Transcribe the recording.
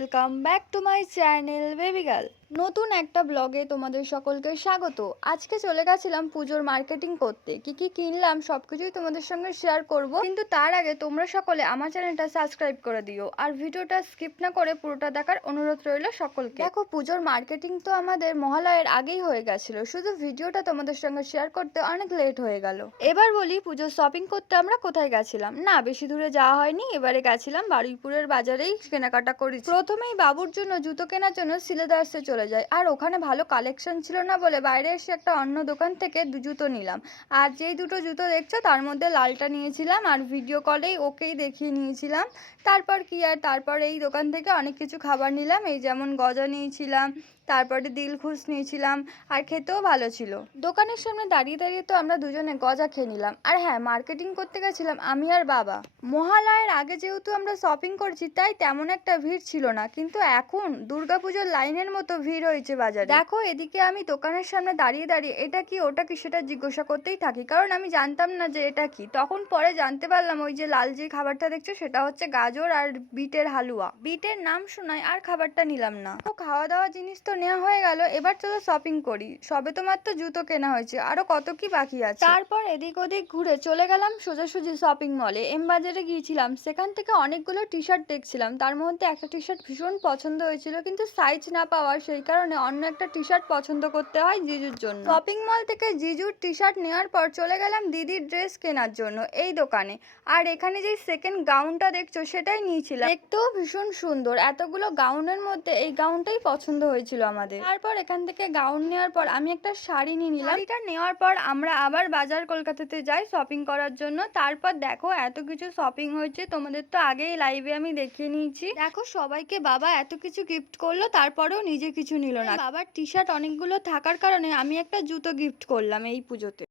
Welcome back to my channel baby girl. নতুন একটা ব্লগে তোমাদের সকলকে স্বাগত। আজকে চলে গেছিলাম পুজোর মার্কেটিং করতে, কি কি কিনলাম সবকিছুই তোমাদের সঙ্গে শেয়ার করব, কিন্তু তার আগে তোমরা সকলে আমার চ্যানেলটা সাবস্ক্রাইব করে দিও আর ভিডিওটা স্কিপ না করে পুরোটা দেখার অনুরোধ রইল সকলকে। দেখো, পুজোর মার্কেটিং তো আমাদের মহালয়ের আগেই হয়ে গেছিল, শুধু ভিডিওটা তোমাদের সঙ্গে শেয়ার করতে অনেক লেট হয়ে গেল। এবার বলি, পুজোর শপিং করতে আমরা কোথায় গেছিলাম। না, বেশি দূরে যাওয়া হয়নি, এবারে গেছিলাম বারুইপুরের বাজারেই কেনাকাটা করেছি। প্রথমেই বাবুর জন্য জুতো কেনার জন্য সিলেদার্সে চলে যায়, আর ওখানে ভালো কালেকশন ছিল না বলে বাইরে এসে একটা অন্য দোকান থেকে জুতো নিলাম। আর যেই দুটো জুতো দেখছো তার মধ্যে লালটা নিয়েছিলাম, আর ভিডিও কলেই ওকেই দেখিয়ে নিয়েছিলাম। তারপর এই দোকান থেকে অনেক কিছু খাবার নিলাম, এই যেমন গজা নিয়েছিলাম, তারপরে দিলখুশ নিয়েছিলাম, আর খেতেও ভালো ছিল। দোকানের সামনে দাঁড়িয়ে দাঁড়িয়ে তো আমরা দুজনে গজা খেয়ে নিলাম। আর হ্যাঁ, মার্কেটিং করতে গেছিলাম আমি আর বাবা। মহালয়ের আগে যেহেতু আমরা শপিং করছি তাই তেমন একটা ভিড় ছিল না, কিন্তু এখন দুর্গাপুজোর লাইনের মতো ভিড় হয়েছে বাজারে। দেখো, এদিকে আমি দোকানের সামনে দাঁড়িয়ে দাঁড়িয়ে এটা কি ওটা কি সেটা জিজ্ঞাসা করতেই থাকি, কারণ আমি জানতাম না যে এটা কি। তখন পরে জানতে পারলাম ওই যে লাল যে খাবারটা দেখছো সেটা হচ্ছে গাজর আর বিটের হালুয়া। বিটের নাম শোনায় আর খাবারটা নিলাম না। তো খাওয়া দাওয়া জিনিস তো নেওয়া হয়ে গেল, এবার চলো শপিং করি। সবে তো মাত্র জুতো কেনা হয়েছে, আরো কত কি বাকি আছে। তারপর এদিক ওদিক ঘুরে চলে গেলাম সোজাসুজি শপিং মলে। এম বাজারে গিয়েছিলাম, সেখান থেকে অনেকগুলো টি শার্ট দেখছিলাম, তার মধ্যে একটা টি শার্ট ভীষণ পছন্দ হয়েছিল, কিন্তু সাইজ না পাওয়ার সেই কারণে অন্য একটা টি শার্ট পছন্দ করতে হয় জিজুর জন্য। শপিং মল থেকে জিজুর টি শার্ট নেওয়ার পর চলে গেলাম দিদির ড্রেস কেনার জন্য এই দোকানে। আর এখানে যে সেকেন্ড গাউনটা দেখছো সেটাই নিয়েছিলাম, দেখতেও ভীষণ সুন্দর। এতগুলো গাউনের মধ্যে এই গাউনটাই পছন্দ হয়েছিল আমাদের। তারপর এখান থেকে গাউন নেওয়ার পর আমি একটা শাড়ি নিয়ে নিলাম। শাড়িটা নেওয়ার পর আমরা আবার বাজার কলকাতাতে যাই শপিং করার জন্য। তারপর দেখো এত কিছু শপিং হয়েছে, তোমাদের তো আগেই লাইভে আমি দেখিয়ে নিয়েছি। দেখো, সবাইকে বাবা এত কিছু গিফট করলো, তারপরেও নিজে কিছু নিল না। বাবার টি শার্ট অনেকগুলো থাকার কারণে আমি একটা জুতো গিফট করলাম এই পুজোতে।